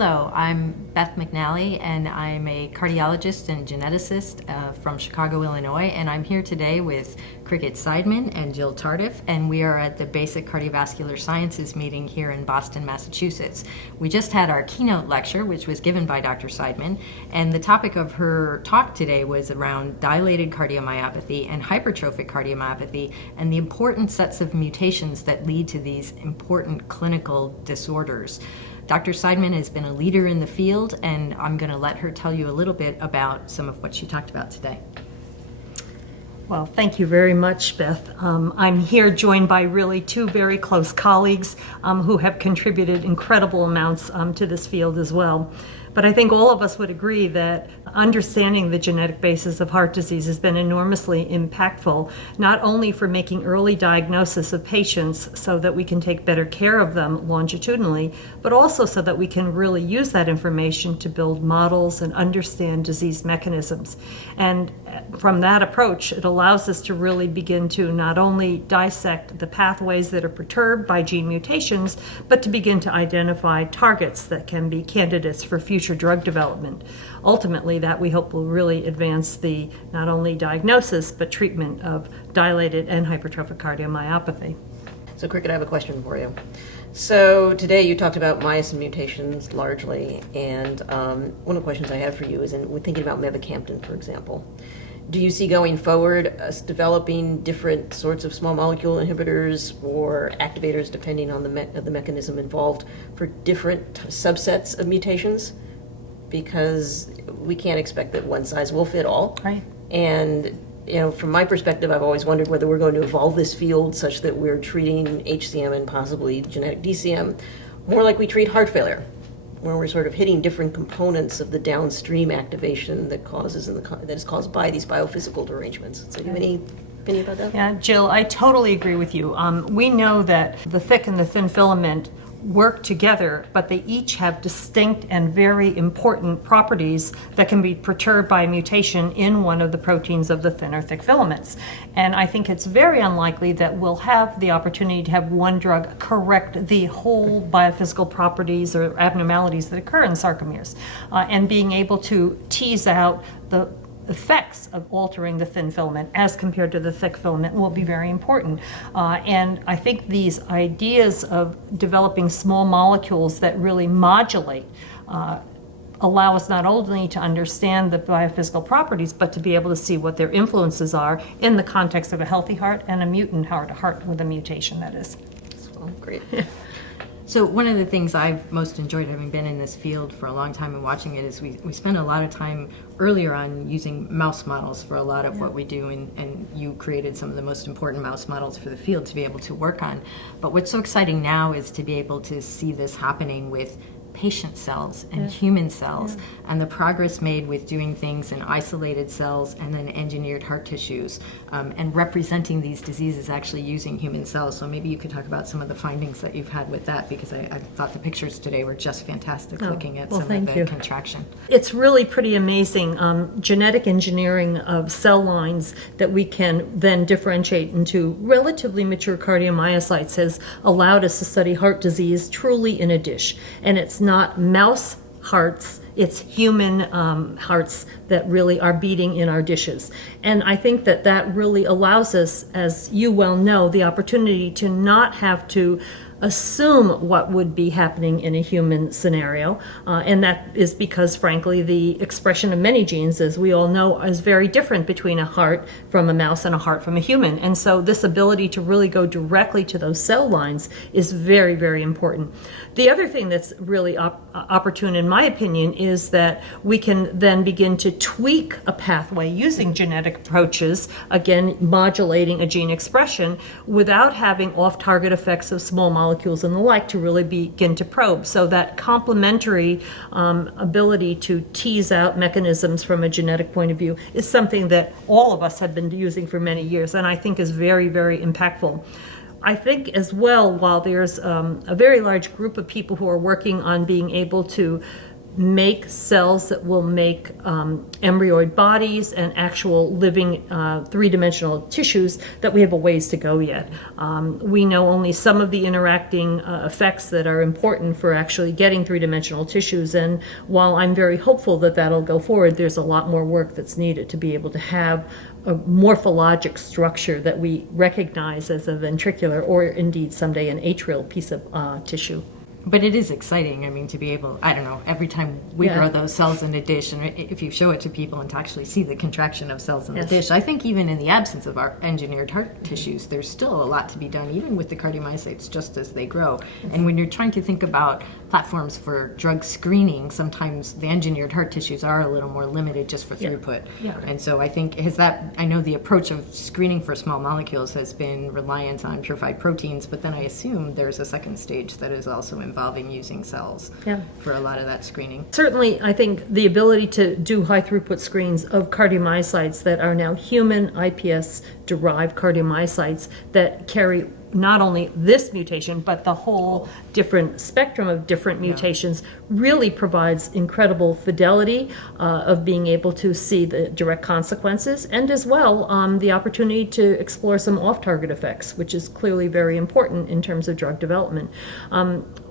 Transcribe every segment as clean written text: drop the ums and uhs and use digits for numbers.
Hello, I'm Beth McNally, and I'm a cardiologist and geneticist from Chicago, Illinois, and I'm here today with Cricket Seidman and Jil Tardiff, and we are at the Basic Cardiovascular Sciences meeting here in Boston, Massachusetts. We just had our keynote lecture, which was given by Dr. Seidman, and the topic of her talk today was around dilated cardiomyopathy and hypertrophic cardiomyopathy and the important sets of mutations that lead to these important clinical disorders. Dr. Seidman has been a leader in the field, and I'm going to let her tell you a little bit about some of what she talked about today. Well, thank you very much, Beth. I'm here joined by really two very close colleagues who have contributed incredible amounts to this field as well. But I think all of us would agree that understanding the genetic basis of heart disease has been enormously impactful, not only for making early diagnosis of patients so that we can take better care of them longitudinally, but also so that we can really use that information to build models and understand disease mechanisms. And from that approach, it allows us to really begin to not only dissect the pathways that are perturbed by gene mutations, but to begin to identify targets that can be candidates for future drug development. Ultimately, that we hope will really advance the not only diagnosis, but treatment of dilated and hypertrophic cardiomyopathy. So Cricket, I have a question for you. So today you talked about myosin mutations largely, and one of the questions I have for you is we're thinking about mavacamten, for example. Do you see going forward us developing different sorts of small molecule inhibitors or activators depending on the mechanism involved for different subsets of mutations? Because we can't expect that one size will fit all. Right. And from my perspective, I've always wondered whether we're going to evolve this field such that we're treating HCM and possibly genetic DCM more like we treat heart failure, where we're sort of hitting different components of the downstream activation that is caused by these biophysical derangements. So do you have any opinion about that? Yeah, Jill, I totally agree with you. We know that the thick and the thin filament work together, but they each have distinct and very important properties that can be perturbed by a mutation in one of the proteins of the thin or thick filaments. And I think it's very unlikely that we'll have the opportunity to have one drug correct the whole biophysical properties or abnormalities that occur in sarcomeres. And being able to tease out the effects of altering the thin filament as compared to the thick filament will be very important. And I think these ideas of developing small molecules that really modulate allow us not only to understand the biophysical properties, but to be able to see what their influences are in the context of a healthy heart and a mutant heart, a heart with a mutation, that is. Well, great. So one of the things I've most enjoyed, having been in this field for a long time and watching it, is we spend a lot of time earlier on using mouse models for a lot of what we do, and you created some of the most important mouse models for the field to be able to work on. But what's so exciting now is to be able to see this happening with patient cells and human cells, and the progress made with doing things in isolated cells and then engineered heart tissues, and representing these diseases actually using human cells. So maybe you could talk about some of the findings that you've had with that, because I thought the pictures today were just fantastic, looking at some of the contraction. It's really pretty amazing genetic engineering of cell lines that we can then differentiate into relatively mature cardiomyocytes has allowed us to study heart disease truly in a dish. And it's not mouse hearts, it's human hearts that really are beating in our dishes. And I think that really allows us, as you well know, the opportunity to not have to assume what would be happening in a human scenario, and that is because, frankly, the expression of many genes, as we all know, is very different between a heart from a mouse and a heart from a human. And so this ability to really go directly to those cell lines is very, very important. The other thing that's really opportune, in my opinion, is that we can then begin to tweak a pathway using genetic approaches, again, modulating a gene expression without having off-target effects of small molecules and the like to really begin to probe. So that complementary ability to tease out mechanisms from a genetic point of view is something that all of us have been using for many years, and I think is very, very impactful. I think as well, while there's a very large group of people who are working on being able to make cells that will make embryoid bodies and actual living three-dimensional tissues, that we have a ways to go yet. We know only some of the interacting effects that are important for actually getting three-dimensional tissues, and while I'm very hopeful that that'll go forward, there's a lot more work that's needed to be able to have a morphologic structure that we recognize as a ventricular or indeed someday an atrial piece of tissue. But it is exciting, I mean, to be able, I don't know, every time we Yeah. grow those cells in a dish, and if you show it to people and to actually see the contraction of cells in Yes. the dish, I think even in the absence of our engineered heart tissues, there's still a lot to be done, even with the cardiomyocytes, just as they grow. And when you're trying to think about platforms for drug screening, sometimes the engineered heart tissues are a little more limited just for throughput. Yeah. And so I think, I know the approach of screening for small molecules has been reliant on purified proteins, but then I assume there's a second stage that is also involving using cells for a lot of that screening. Certainly, I think the ability to do high throughput screens of cardiomyocytes that are now human iPS-derived cardiomyocytes that carry not only this mutation, but the whole different spectrum of different mutations really provides incredible fidelity of being able to see the direct consequences, and as well the opportunity to explore some off-target effects, which is clearly very important in terms of drug development.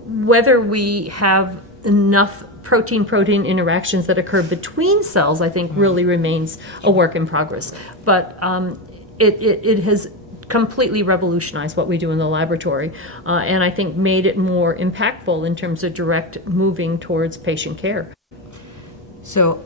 Whether we have enough protein-protein interactions that occur between cells, I think really remains a work in progress. But it has completely revolutionized what we do in the laboratory, and I think made it more impactful in terms of direct moving towards patient care. So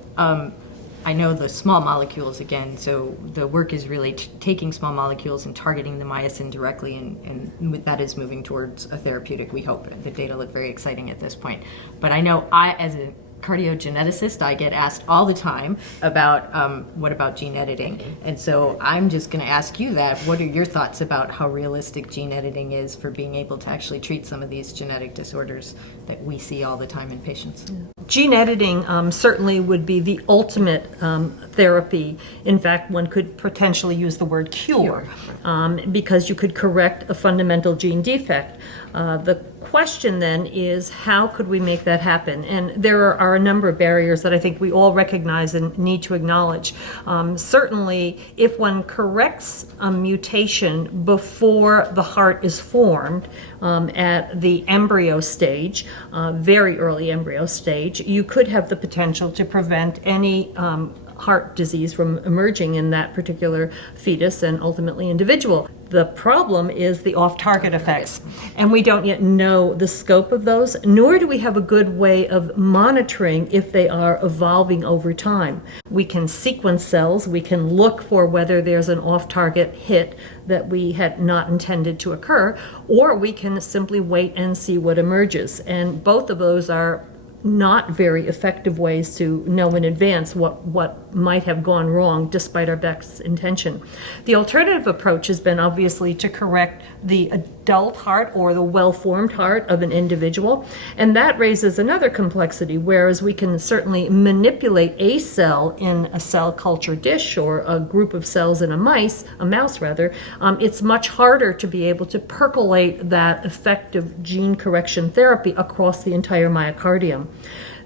I know the small molecules again, so the work is really taking small molecules and targeting the myosin directly, and that is moving towards a therapeutic, we hope. The data look very exciting at this point. But I know as a cardiogeneticist, I get asked all the time about what about gene editing, and so I'm just going to ask you that. What are your thoughts about how realistic gene editing is for being able to actually treat some of these genetic disorders that we see all the time in patients? Gene editing certainly would be the ultimate therapy. In fact, one could potentially use the word cure, because you could correct a fundamental gene defect. The question then is, how could we make that happen? And there are a number of barriers that I think we all recognize and need to acknowledge. Certainly, if one corrects a mutation before the heart is formed, at the embryo stage, very early embryo stage, you could have the potential to prevent any heart disease from emerging in that particular fetus and ultimately individual. The problem is the off-target effects, and we don't yet know the scope of those, nor do we have a good way of monitoring if they are evolving over time. We can sequence cells, we can look for whether there's an off-target hit that we had not intended to occur, or we can simply wait and see what emerges, and both of those are not very effective ways to know in advance what might have gone wrong despite our best intention. The alternative approach has been obviously to correct the adult heart or the well-formed heart of an individual, and that raises another complexity, whereas we can certainly manipulate a cell in a cell culture dish or a group of cells in a mouse, it's much harder to be able to percolate that effective gene correction therapy across the entire myocardium.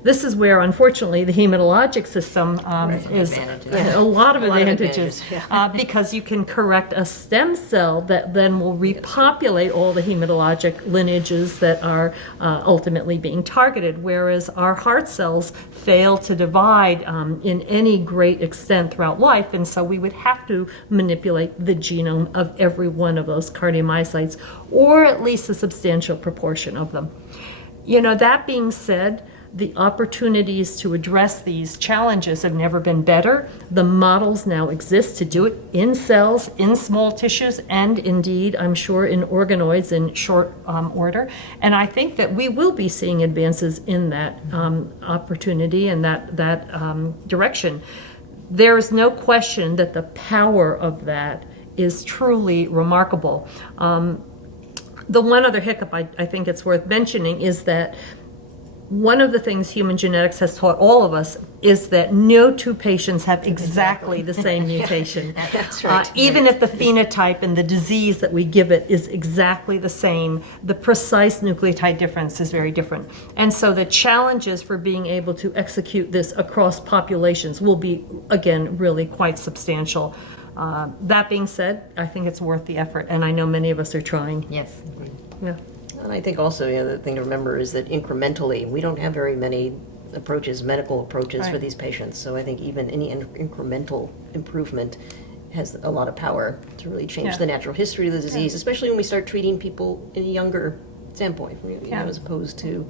This is where, unfortunately, the hematologic system is a lot of advantages, because you can correct a stem cell that then will repopulate all the hematologic lineages that are ultimately being targeted, whereas our heart cells fail to divide in any great extent throughout life, and so we would have to manipulate the genome of every one of those cardiomyocytes, or at least a substantial proportion of them. You know, that being said, the opportunities to address these challenges have never been better. The models now exist to do it in cells, in small tissues, and indeed, I'm sure, in organoids in short order. And I think that we will be seeing advances in that opportunity and that direction. There is no question that the power of that is truly remarkable. The one other hiccup I think it's worth mentioning is that one of the things human genetics has taught all of us is that no two patients have exactly the same mutation. That's right. Even if the phenotype and the disease that we give it is exactly the same, the precise nucleotide difference is very different. And so the challenges for being able to execute this across populations will be, again, really quite substantial. That being said, I think it's worth the effort, and I know many of us are trying. Yes. Yeah. And I think also, the thing to remember is that incrementally, we don't have very many approaches, medical approaches for Right. these patients. So I think even any incremental improvement has a lot of power to really change Yeah. the natural history of the disease, especially when we start treating people in a younger standpoint, Yeah. as opposed to,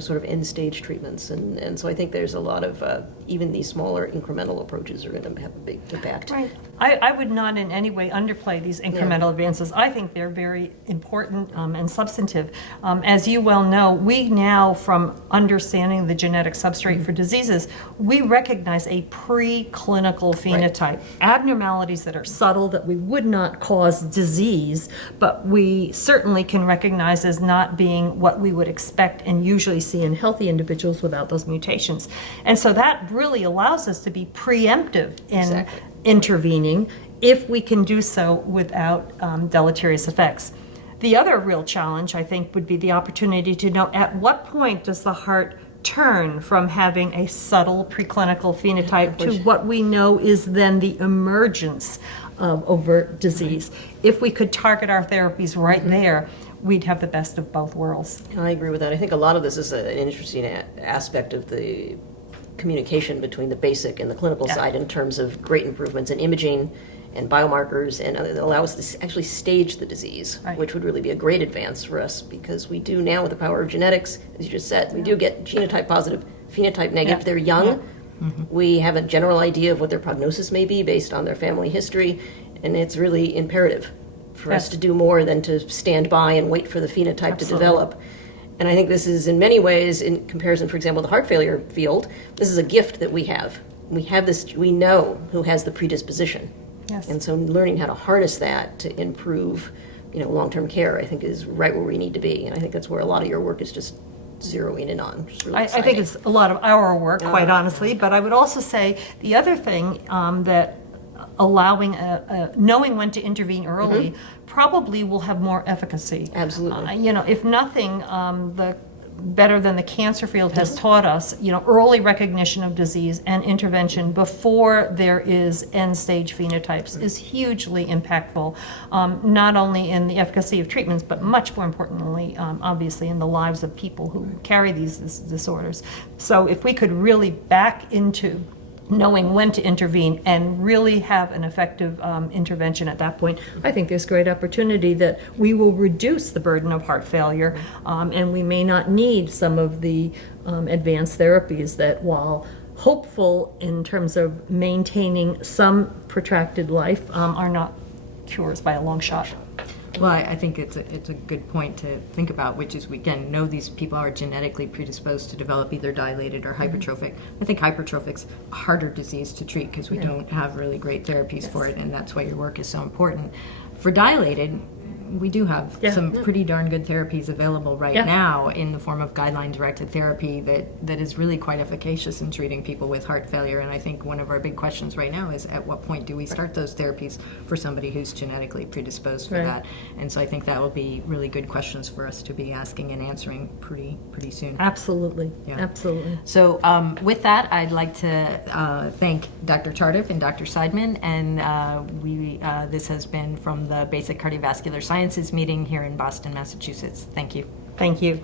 sort of end-stage treatments. And so I think there's a lot of, even these smaller incremental approaches are going to have a big impact. Right. I would not in any way underplay these incremental advances. I think they're very important and substantive. As you well know, we now, from understanding the genetic substrate for diseases, we recognize a preclinical phenotype. Abnormalities that are subtle that we would not cause disease, but we certainly can recognize as not being what we would expect and usually see in healthy individuals without those mutations. And so that really allows us to be preemptive in Exactly. intervening if we can do so without deleterious effects. The other real challenge, I think, would be the opportunity to know at what point does the heart turn from having a subtle preclinical phenotype to what we know is then the emergence of overt disease. If we could target our therapies right there, we'd have the best of both worlds. I agree with that. I think a lot of this is an interesting aspect of the communication between the basic and the clinical side in terms of great improvements in imaging and biomarkers, and allow us to actually stage the disease, Right. which would really be a great advance for us, because we do now, with the power of genetics, as you just said, we do get genotype positive, phenotype negative. Yeah. They're young. We have a general idea of what their prognosis may be based on their family history, and it's really imperative for us Yes. to do more than to stand by and wait for the phenotype Absolutely. to develop. And I think this is, in many ways, in comparison, for example, the heart failure field, this is a gift that we have. We have this, we know who has the predisposition. Yes. And so learning how to harness that to improve, long-term care, I think is right where we need to be. And I think that's where a lot of your work is just zeroing in on. Just really I think exciting. it's a lot of our work, quite honestly, but I would also say the other thing that allowing knowing when to intervene early probably will have more efficacy. Absolutely. If nothing, the better than the cancer field has taught us, early recognition of disease and intervention before there is end-stage phenotypes is hugely impactful, not only in the efficacy of treatments, but much more importantly, obviously, in the lives of people who carry these disorders. So if we could really back into knowing when to intervene and really have an effective intervention at that point, I think there's great opportunity that we will reduce the burden of heart failure, and we may not need some of the advanced therapies that, while hopeful in terms of maintaining some protracted life, are not cures by a long shot. Well, I think it's a good point to think about, which is we again know these people are genetically predisposed to develop either dilated or hypertrophic. I think hypertrophic's a harder disease to treat because we don't have really great therapies for it, and that's why your work is so important. For dilated, we do have some pretty darn good therapies available right now in the form of guideline-directed therapy that is really quite efficacious in treating people with heart failure. And I think one of our big questions right now is at what point do we start those therapies for somebody who's genetically predisposed for that? And so I think that will be really good questions for us to be asking and answering pretty soon. Absolutely, absolutely. So with that, I'd like to thank Dr. Tardiff and Dr. Seidman, and this has been from the Basic Cardiovascular Sciences meeting here in Boston, Massachusetts. Thank you. Thank you.